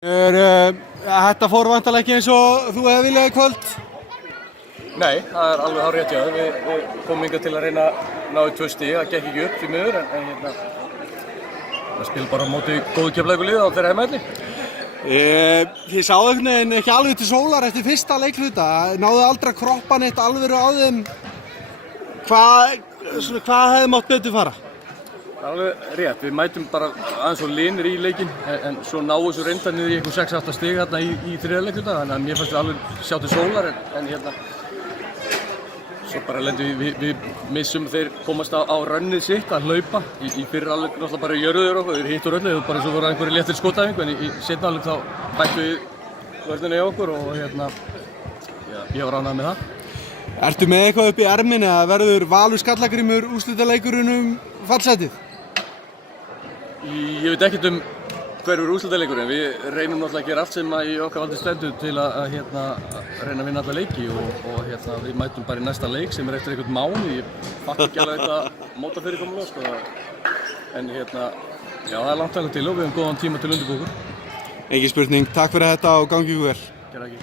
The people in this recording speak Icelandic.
Þetta fór vantarlega ekki eins og þú hefði viljað í kvöld? Nei, það er alveg hárrétt hjá þér. Við komum hingað til að reyna að ná í 2 stig. Það gekk ekki upp því miður, en það spil bara á móti góðu Keflavíkurliði á þeirra heimavelli. Þið sáðu einhvern veginn ekki alveg til sólar eftir fyrsta leikhluta. Náðu aldrei að kroppa neitt alvöru á þeim. Hvað hefði mátt betur fara? Það er alveg rétt. Við mætum bara aðeins og linir í leikinn, en svo náðu þessu reyndar niður í einhver 6-8 stig hérna í þriðja leikhluta. Þannig að mér fannst við alveg sjá til sólar, en svo bara lendum við missum þeir komast á rönnið sitt að hlaupa. Í fyrra alveg náttúrulega bara jörðuður okkur, þeir hitt og rölluðu, bara eins og voru einhverju léttir skotæfingu, en í seinna alveg þá bættu við vörðinni í okkur og ég var ánægður með það. Ertu með eitthvað upp í erminni að verður Valur Skallagrímur úrslitaleikurinn fallsætið? Ég veit ekkert hver verður úrslitaleikurinn. Við reynum náttúrulega að gera allt sem í okkar valdi stendur til að reyna að vinna alla leiki og við mætum bara í næsta leik sem eftir einhvern mánuð. Ég fatt ekki alveg þetta mótafyrirkomulag, sko. En það langt þangað til og við höfum góðan tíma til undirbúningur. Engin spurning, takk fyrir þetta og gangi ykkur vel. Gerðu ekki.